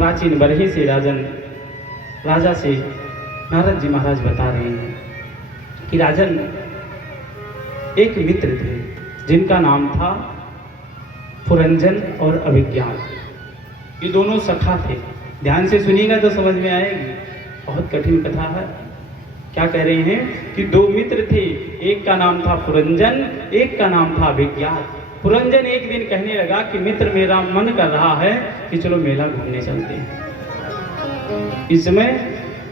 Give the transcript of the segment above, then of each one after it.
प्राचीन बरहे से राजा से नारद जी महाराज बता रहे हैं कि राजन, एक मित्र थे जिनका नाम था पुरंजन और अभिज्ञान। ये दोनों सखा थे। ध्यान से सुनिएगा तो समझ में आएगी, बहुत कठिन कथा है। क्या कह रहे हैं कि दो मित्र थे, एक का नाम था पुरंजन, एक का नाम था अभिज्ञान। पुरंजन एक दिन कहने लगा कि मित्र, मेरा मन कर रहा है कि चलो मेला घूमने चलते हैं। इस समय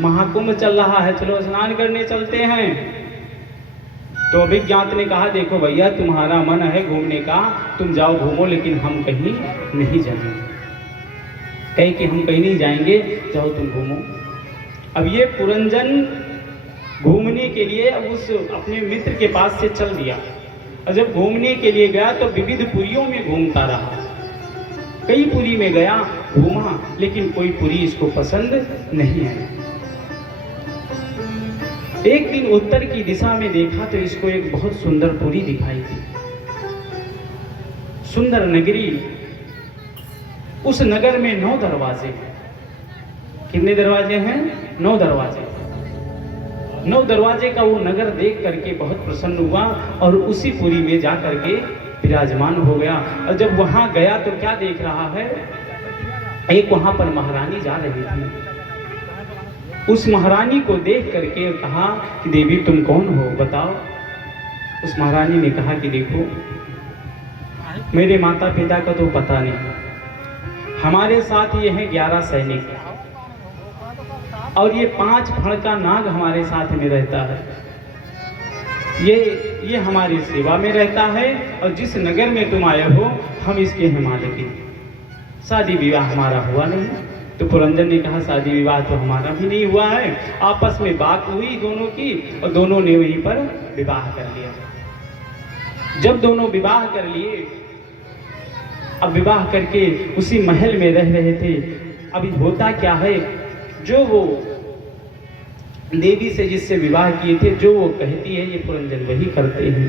महाकुंभ चल रहा है, चलो स्नान करने चलते हैं। तो अभिज्ञात ने कहा, देखो भैया, तुम्हारा मन है घूमने का, तुम जाओ घूमो, लेकिन हम कहीं नहीं जाएंगे। कहे कि हम कहीं नहीं जाएंगे, जाओ तुम घूमो। अब ये पुरंजन घूमने के लिए उस अपने मित्र के पास से चल दिया, और जब घूमने के लिए गया तो विविध पुरियों में घूमता रहा। कई पुरी में गया, घूमा, लेकिन कोई पुरी इसको पसंद नहीं आई। एक दिन उत्तर की दिशा में देखा तो इसको एक बहुत सुंदर पुरी दिखाई दी, सुंदर नगरी। उस नगर में 9 दरवाजे हैं। कितने दरवाजे हैं? 9 दरवाजे। 9 दरवाजे का वो नगर देख करके बहुत प्रसन्न हुआ और उसी पुरी में जा करके विराजमान हो गया। और जब वहां गया तो क्या देख रहा है, एक वहां पर महारानी जा रही थी। उस महारानी को देख करके कहा कि देवी, तुम कौन हो, बताओ। उस महारानी ने कहा कि देखो, मेरे माता पिता का तो पता नहीं, हमारे साथ ये हैं 11 सैनिक, और ये 5 फण का नाग हमारे साथ में रहता है। ये हमारी सेवा में रहता है, और जिस नगर में तुम आए हो हम इसके हैं मालिक। शादी विवाह हमारा हुआ नहीं। तो पुरंजन ने कहा, शादी विवाह तो हमारा भी नहीं हुआ है। आपस में बात हुई दोनों की, और दोनों ने वहीं पर विवाह कर लिया। जब दोनों विवाह कर लिए, अब विवाह करके उसी महल में रह रहे थे। अभी होता क्या है, जो वो देवी से जिससे विवाह किए थे, जो वो कहती है, ये पुरंजन वही करते हैं।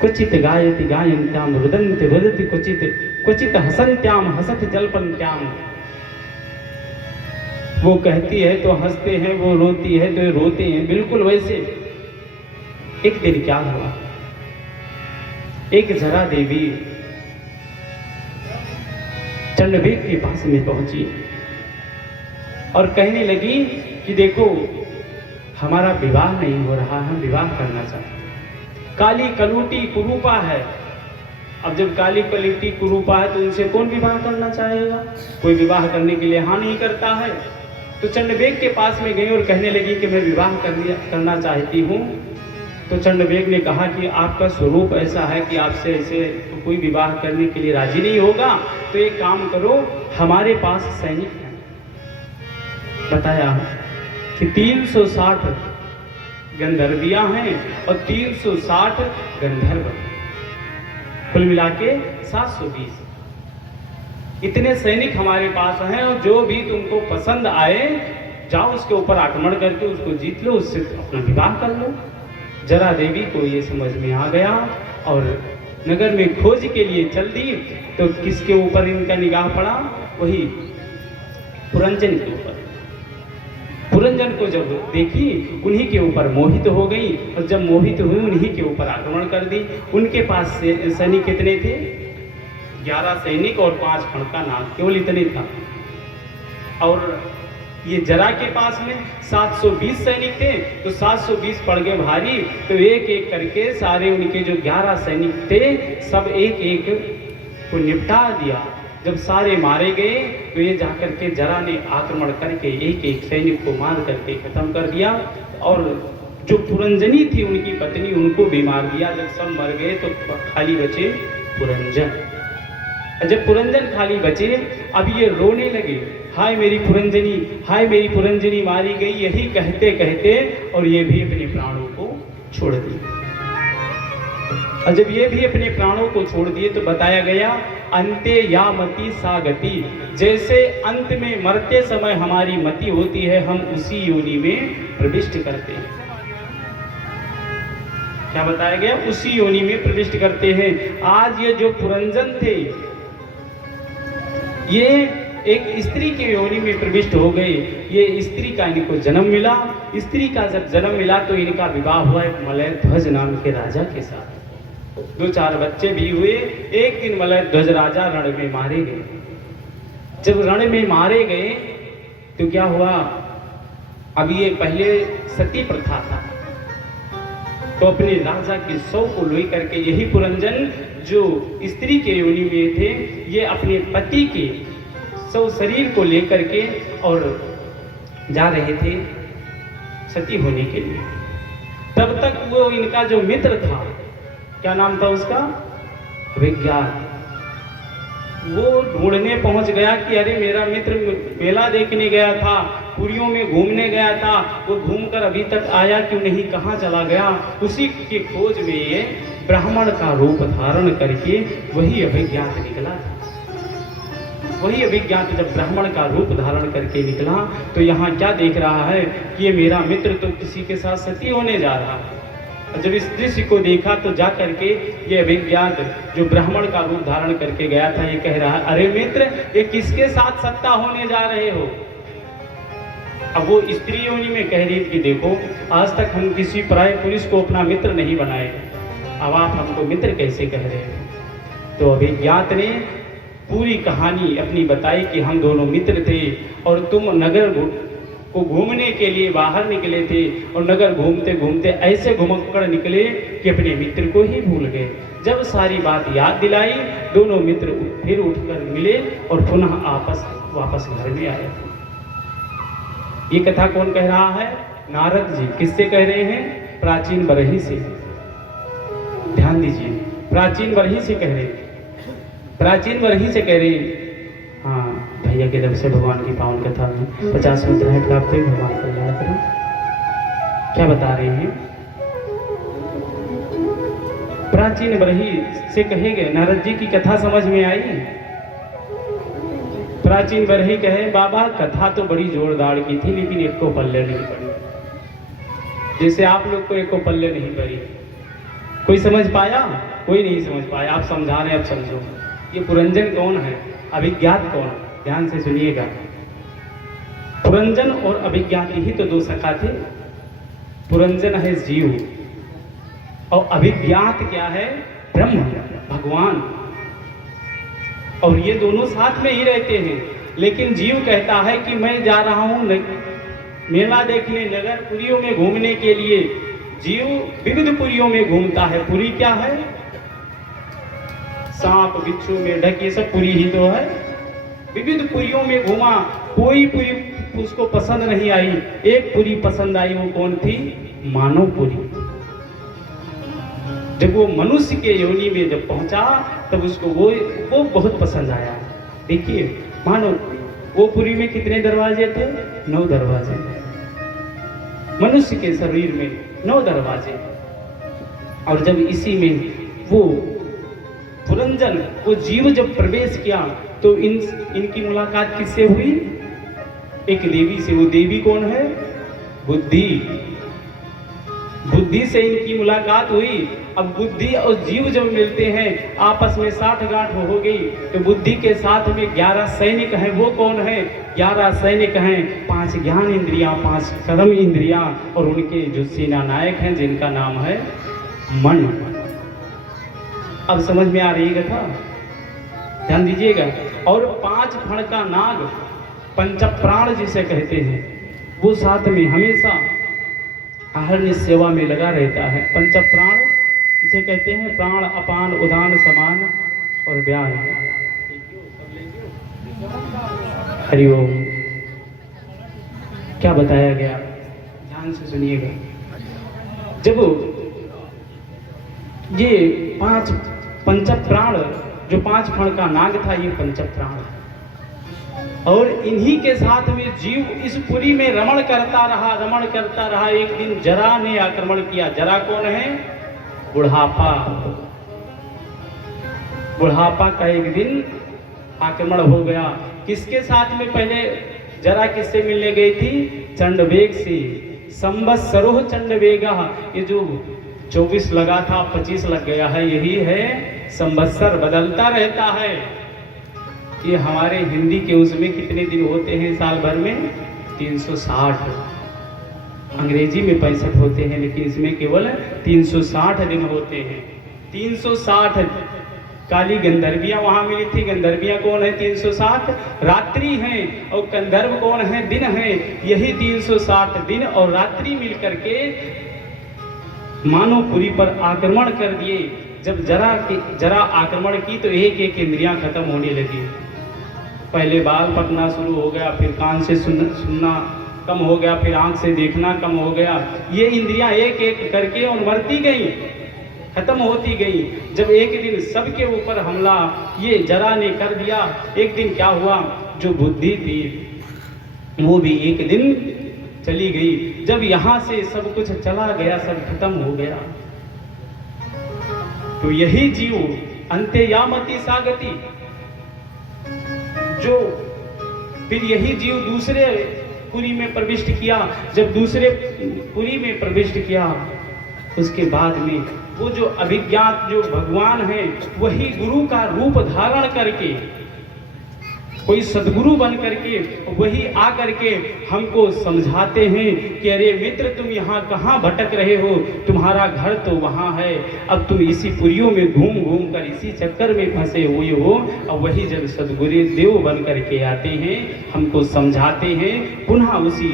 क्वचित गायति गायन्त्याम रुदन्ति रुदति, क्वचित हसन्त्याम हसत जल्पन्त्याम। वो कहती है तो हंसते हैं, वो रोती है तो रोते हैं, बिल्कुल वैसे। एक दिन क्या हुआ, एक जरा देवी चंडवेग के पास में पहुंची और कहने लगी कि देखो, हमारा विवाह नहीं हो रहा, हम विवाह करना चाहते हैं। काली कलूटी कुरूपा है। अब जब काली कलूटी कुरूपा है तो उनसे कौन विवाह करना चाहेगा? कोई विवाह करने के लिए हाँ नहीं करता है। तो चंडवेग के पास में गई और कहने लगी कि मैं विवाह करना चाहती हूँ। तो चंडवेग ने कहा कि आपका स्वरूप ऐसा है कि आपसे ऐसे तो कोई विवाह करने के लिए राजी नहीं होगा। तो एक काम करो, हमारे पास सैनिक हैं। बताया कि 360 गंधर्वियां हैं और 360 गंधर्व, कुल मिला के 720। इतने सैनिक हमारे पास हैं, और जो भी तुमको पसंद आए, जाओ उसके ऊपर आक्रमण करके उसको जीत लो, उससे अपना विवाह कर लो। जरा देवी को ये समझ में आ गया और नगर में खोज के लिए चल दी। तो किसके ऊपर इनका निगाह पड़ा? वही पुरंजन के ऊपर। पुरंजन को जब देखी, उन्हीं के ऊपर मोहित हो गई, और जब मोहित हुई उन्हीं के ऊपर आक्रमण कर दी। उनके पास से सैनिक कितने थे? 11 सैनिक और 5 फण का नाग, केवल इतने था। और ये जरा के पास में 720 सैनिक थे, तो 720 पड़ गए भारी। तो एक एक करके सारे उनके जो 11 सैनिक थे, सब एक एक को निपटा दिया। जब सारे मारे गए तो ये जाकर के जरा ने आक्रमण करके एक एक सैनिक को मार करके खत्म कर दिया। और जो पुरंजनी थी उनकी पत्नी, उनको भी मार दिया। जब सब मर गए तो खाली बचे पुरंजन। जब पुरंजन खाली बचे, अब ये रोने लगे, हाय मेरी पुरंजनी, हाय मेरी पुरंजनी मारी गई, यही कहते कहते और ये भी अपने प्राणों को छोड़ दिए। और जब ये भी अपने प्राणों को छोड़ दिए तो बताया गया, अंते या मति सा गति। जैसे अंत में मरते समय हमारी मति होती है, हम उसी योनि में प्रविष्ट करते हैं। क्या बताया गया? उसी योनि में प्रविष्ट करते हैं। आज ये जो पुरंजन थे, ये एक स्त्री के योनि में प्रविष्ट हो गए। ये स्त्री का इनको जन्म मिला। स्त्री का जब जन्म मिला तो इनका विवाह हुआ एक मलय ध्वज नाम के राजा के साथ। 2-4 बच्चे भी हुए। एक दिन मलय ध्वज राजा रण में मारे गए। जब रण में मारे गए तो क्या हुआ, अभी ये पहले सती प्रथा था, तो अपने राजा के शव को ले करके यही पुरंजन जो स्त्री के योनि में थे, ये अपने पति के शव शरीर को लेकर के और जा रहे थे सती होने के लिए। तब तक वो इनका जो मित्र था, क्या नाम था उसका, विज्ञान, वो ढूंढने पहुंच गया कि अरे मेरा मित्र मेला देखने गया था, पुरियों में घूमने गया था, वो घूमकर अभी तक आया क्यों नहीं, कहाँ चला गया। उसी की खोज में ये ब्राह्मण का रूप धारण करके वही अभिज्ञात निकला था। वही अभिज्ञात जब ब्राह्मण का रूप धारण करके निकला तो यहाँ क्या देख रहा है कि ये मेरा मित्र तो किसी के साथ सती होने जा रहा है। जब इस दृश्य को देखा तो जा करके ये अभिज्ञात जो ब्राह्मण का रूप धारण करके गया था, ये कह रहा है अरे मित्र, ये किसके साथ सत्ता होने जा रहे हो। अब वो स्त्री योनि में कह रही कि देखो, आज तक हम किसी पराये पुरुष को अपना मित्र नहीं बनाए, अब आप हमको मित्र कैसे कह रहे हो। तो अभिज्ञात ने पूरी कहानी अपनी बताई कि हम दोनों मित्र थे और तुम नगर को घूमने के लिए बाहर निकले थे और नगर घूमते घूमते ऐसे घुमक्कड़ निकले कि अपने मित्र को ही भूल गए। जब सारी बात याद दिलाई, दोनों मित्र फिर उठकर मिले और पुनः वापस घर में आए। ये कथा कौन कह रहा है, नारद जी। किससे कह रहे हैं, प्राचीन बरही से। ध्यान दीजिए, प्राचीन बरही से कह रहे हैं, प्राचीन बरही से कह रहे हैं। हाँ भैया की तरफ से भगवान की पावन कथा में 50 मिनट हेड काटते हुए भगवान को याद करें। क्या बता रहे हैं, प्राचीन बरही से कहे गए। नारद जी की कथा समझ में आई। प्राचीन बरही कहे, बाबा कथा तो बड़ी जोरदार की थी लेकिन एक को पल्ले नहीं पड़ी। जैसे आप लोग को एक को पल्ले नहीं पड़ी। कोई समझ पाया, कोई नहीं समझ पाया। आप समझा रहे हैं, अब समझो। ये पुरंजन कौन है, अभिज्ञात कौन, ध्यान से सुनिएगा। पुरंजन और अभिज्ञात ही तो दो सखा थे। पुरंजन है जीव और अभिज्ञात क्या है, ब्रह्म, भगवान। और ये दोनों साथ में ही रहते हैं। लेकिन जीव कहता है कि मैं जा रहा हूं मेला देखने, नगर पुरियों में घूमने के लिए। जीव विविध पुरियों में घूमता है। पुरी क्या है, सांप बिच्छू में ढक, ये सब पुरी ही तो है। विविध पुरियों में घूमा, कोई पुरी उसको पसंद नहीं आई। एक पुरी पसंद आई, वो कौन थी, मानवपुरी। जब वो मनुष्य के योनि में जब पहुंचा तब उसको वो बहुत पसंद आया। देखिए मानवपुरी, वो पुरी में कितने दरवाजे थे, 9 दरवाजे। मनुष्य के शरीर में 9 दरवाजे। और जब इसी में वो पुरंजन, वो जीव जब प्रवेश किया तो इनकी मुलाकात किससे हुई, एक देवी से। वो देवी कौन है, बुद्धि। बुद्धि से इनकी मुलाकात हुई। अब बुद्धि और जीव जब मिलते हैं, आपस में साठ-गांठ हो गई। तो बुद्धि के साथ में 11 सैनिक हैं। वो कौन है, 11 सैनिक हैं। 5 ज्ञान इंद्रियां, 5 कर्म इंद्रियां और उनके जो सेना नायक हैं जिनका नाम है मन। अब समझ में आ रही है कथा, ध्यान दीजिएगा। और 5 फण का नाग, पंचप्राण जिसे कहते हैं, वो साथ में हमेशा आहरण्य सेवा में लगा रहता है। पंचप्राण किसे कहते हैं, प्राण, अपान, उदान, समान और व्यान। हरिओम। क्या बताया गया, ध्यान से सुनिएगा। जब ये 5 पंचप्राण, जो 5 फण का नाग था, ये पंचप्राण है। और इन्हीं के साथ में जीव इस पुरी में रमण करता रहा। एक दिन जरा ने आक्रमण किया। जरा कौन है, बुढ़ापा। बुढ़ापा का एक दिन आक्रमण हो गया। किसके साथ में, पहले जरा किससे मिलने गई थी, चंडवेग से। संवत्सरोह चंडवेगा, ये जो 24 लगा था 25 लग गया है, यही है संवत्सर, बदलता रहता है। ये हमारे हिंदी के उसमें कितने दिन होते हैं साल भर में? 360। अंग्रेजी में 65 होते हैं, लेकिन इसमें केवल 360 दिन होते हैं। 360। काली गंधर्वियाँ वहाँ मिली थी। गंधर्वियाँ कौन है? 360 रात्रि हैं, और गंधर्व कौन है? दिन है। यही 360 दिन और रात्रि मिल करके मानवपुरी पर आक्रमण कर दिए। जब जरा आक्रमण की तो एक एक इंद्रियां खत्म होने लगी। पहले बाल पकना शुरू हो गया, फिर कान से सुनना कम हो गया, फिर आंख से देखना कम हो गया। ये इंद्रियां एक एक करके और मरती गई, खत्म होती गई। जब एक दिन सबके ऊपर हमला ये जरा ने कर दिया, एक दिन क्या हुआ, जो बुद्धि थी वो भी एक दिन चली गई। जब यहाँ से सब कुछ चला गया, सब खत्म हो गया, तो यही जीव अंत्ययामति सागति, जो फिर यही जीव दूसरे पुरी में प्रविष्ट किया। जब दूसरे पुरी में प्रविष्ट किया, उसके बाद में वो जो अभिज्ञात जो भगवान है, वही गुरु का रूप धारण करके, कोई सदगुरु बन करके वही आ करके हमको समझाते हैं कि अरे मित्र, तुम यहाँ कहाँ भटक रहे हो, तुम्हारा घर तो वहाँ है, अब तुम इसी पुरियों में घूम घूम कर इसी चक्कर में फंसे हुए हो। अब वही जब सदगुरु देव बन करके आते हैं, हमको समझाते हैं, पुनः उसी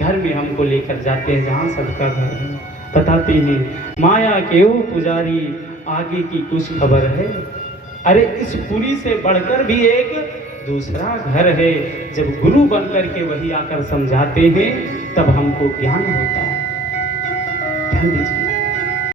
घर में हमको लेकर जाते हैं जहाँ सबका घर है। बताते हैं, माया के ओ पुजारी, आगे की कुछ खबर है। अरे इस पुरी से बढ़कर भी एक दूसरा घर है। जब गुरु बनकर के वही आकर समझाते हैं, तब हमको ज्ञान होता है। ध्यान दीजिए।